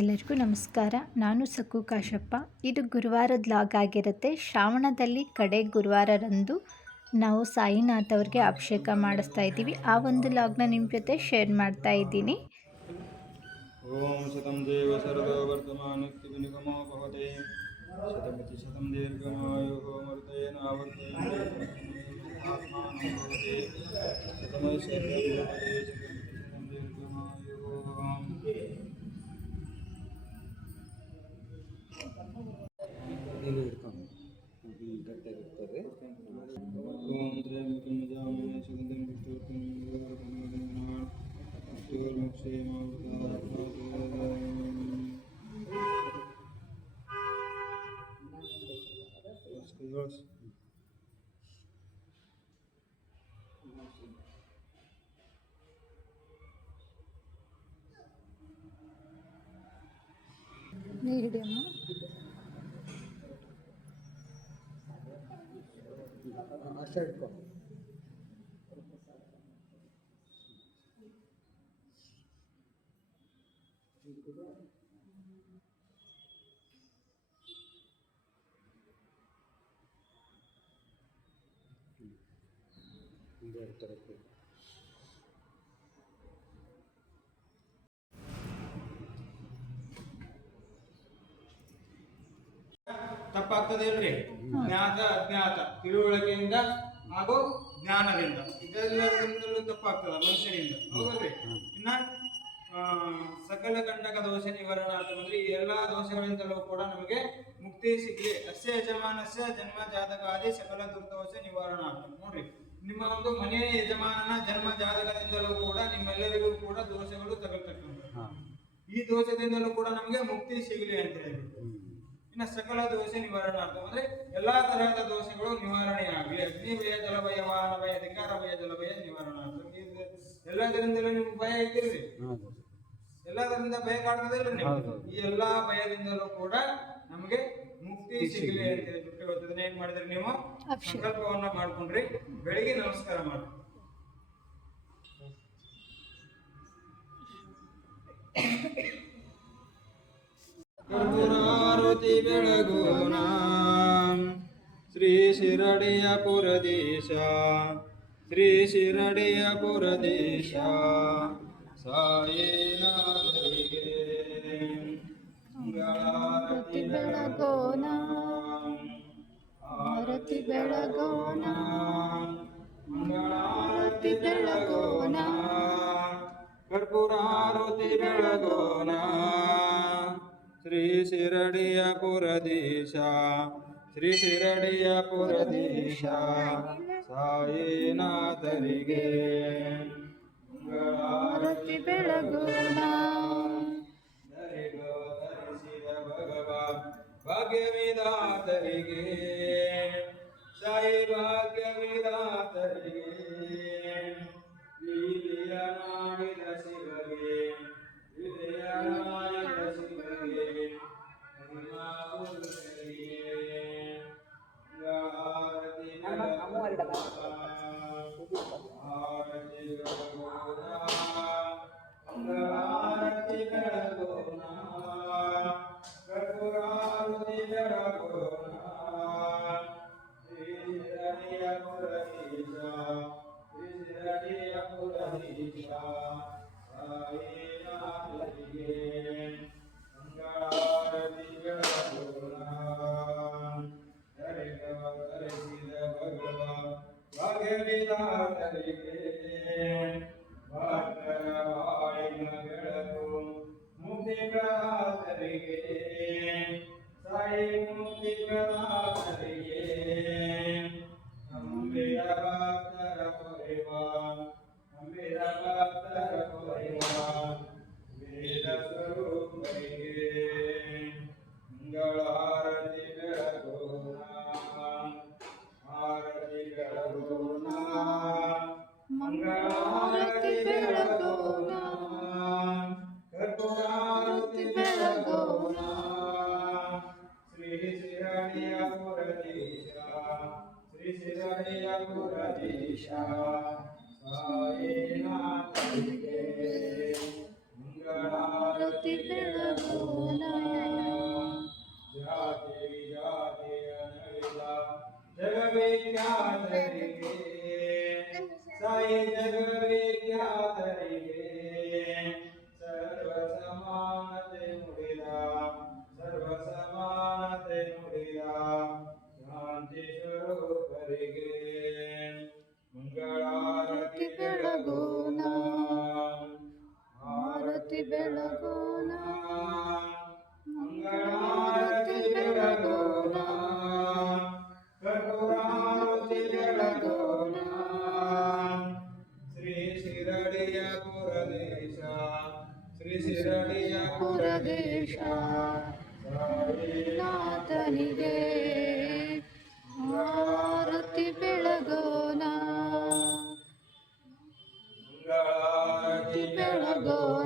ಎಲ್ಲರಿಗೂ ನಮಸ್ಕಾರ. ನಾನು ಸಕ್ಕು ಕಾಶಪ್ಪ. ಇದು ಗುರುವಾರದ ಲಾಗ್ ಆಗಿರುತ್ತೆ. ಶ್ರಾವಣದಲ್ಲಿ ಕಡೆ ಗುರುವಾರರಂದು ನಾವು ಸಾಯಿನಾಥ್ ಅವ್ರಿಗೆ ಅಭಿಷೇಕ ಮಾಡಿಸ್ತಾ ಇದ್ದೀವಿ. ಆ ಒಂದು ಲಾಗ್ನ ನಿಮ್ಮ ಜೊತೆ ಶೇರ್ ಮಾಡ್ತಾ ಇದ್ದೀನಿ. ॐ ओम त्रयम्बकं यजामहे सुगन्धिं पुष्टोत्तमं योगवर्धनं अष्टोर्मोक्षे नहीं हिडियम्मा ಲಕ್ಷ ಇಟ್ಕೊ ತಪ್ಪಾಗ್ತದೆ ಅಲ್ರಿ ಜ್ಞಾತ ಅಜ್ಞಾತ. ತಿಳುವಳಿಕೆಯಿಂದ ಹಾಗೂ ಜ್ಞಾನದಿಂದ. ಇದೆಲ್ಲದಿಂದಲೂ ತಪ್ಪಾಗ್ತದ ಮನುಷ್ಯನಿಂದ ಹೌದಲ್ರಿ? ಇನ್ನ ಸಕಲ ಕಂಟಕ ದೋಷ ನಿವಾರಣಾರ್ಥ ಅಂದ್ರೆ ಈ ಎಲ್ಲಾ ದೋಷಗಳಿಂದಲೂ ಕೂಡ ನಮಗೆ ಮುಕ್ತಿ ಸಿಗ್ಲಿ. ಅಸ್ಯ ಯಜಮಾನಸ್ಯ ಜನ್ಮ ಜಾತಕಾದಿ ಸಕಲ ದುರ್ದೋಷ ನಿವಾರಣಾರ್ಥ. ನೋಡ್ರಿ ನಿಮ್ಮ ಒಂದು ಮನೆಯ ಯಜಮಾನನ ಜನ್ಮ ಜಾತಕದಿಂದಲೂ ಕೂಡ ನಿಮ್ಮೆಲ್ಲರಿಗೂ ಕೂಡ ದೋಷಗಳು ತಗಲ್ತಕ್ಕಂಥ ಈ ದೋಷದಿಂದಲೂ ಕೂಡ ನಮಗೆ ಮುಕ್ತಿ ಸಿಗಲಿ ಅಂತ ಹೇಳಿ ಇನ್ನ ಸಕಲ ದೋಷ ಅಂತ ಅಂದ್ರೆ ಎಲ್ಲಾ ತರಹದ ದೋಷಗಳು ನಿವಾರಣೆ ಆಗಲಿ ಅಗ್ನಿ ಭಯ ಜಲಭಯ ವಾಹನ ಭಯ ಅಧಿಕಾರ ಭಯ ಜಲಭಯ ನಿವಾರಣ ಅಂತ ಎಲ್ಲದರಿಂದಲೂ ನಿಮ್ಗೆ ಭಯ ಐತಿಲ್ರಿ ಎಲ್ಲದರಿಂದ ಭಯ ಕಾಡ್ತದಿಲ್ಲ ನೀವು ಈ ಎಲ್ಲಾ ಭಯದಿಂದಲೂ ಕೂಡ ನಮಗೆ ಮುಕ್ತಿ ಸಿಗಲಿ ಅಂತ ಹೇಳ್ಬಿಟ್ಟು ಇವತ್ತಿನ ಏನ್ ಮಾಡಿದ್ರಿ ನೀವು? ಸಂಕಲ್ಪವನ್ನ ಮಾಡ್ಕೊಂಡ್ರಿ. ಬೆಳಿಗ್ಗೆ ನಮಸ್ಕಾರ ಮಾಡಿ. ಕರ್ಪೂರಾರುತಿ ಬೆಳಗೋಣ ಶ್ರೀ ಶಿರಡಿಯ ಪುರದೇಶ, ಶ್ರೀ ಶಿರಡಿಯ ಪುರದೇಶ ಸಾಯೇನಾಥರಿಗೆ ಮಂಗಳಾರತಿ ಬೆಳಗೋಣ ಆರತಿ ಬೆಳಗೋಣ ಮಂಗಳಾರತಿ ಬೆಳಗೋಣ ಕರ್ಪೂರಾರತಿ ಬೆಳಗೋಣ ಶ್ರೀ ಶಿರಡಿಯ ಪುರದೀಶ ಶ್ರೀ ಶಿರಡಿಯ ಪುರದೀಶ ಸಾಯಿನಾಥರಿಗೆ. ಆರತಿ பகவிதானே ಪುರದೇಶ গো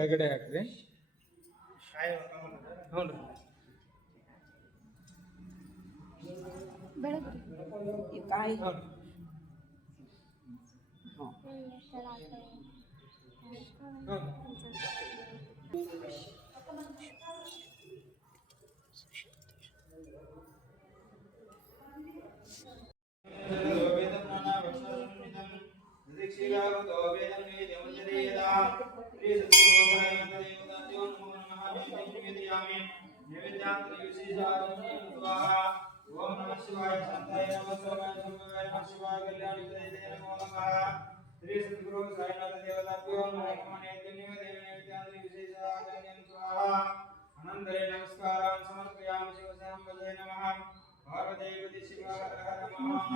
ಕೆಳಗಡೆ ಹಾಕ್ರಿ ಹ್ಞೂ ಕಾಯಿ ಹ್ಞೂ శివాయ కళ్యాణిదేనే నమో నమః శ్రీ సద్గురు సాయినాథ దేవతాభ్యో నమః దేవనేత్యాది విశేషాగణ్యం స్వాహా అనంతరే నమస్కారం సమర్పయామి శివసాం భజే నమః పార్వదేవతి శివ హర నమః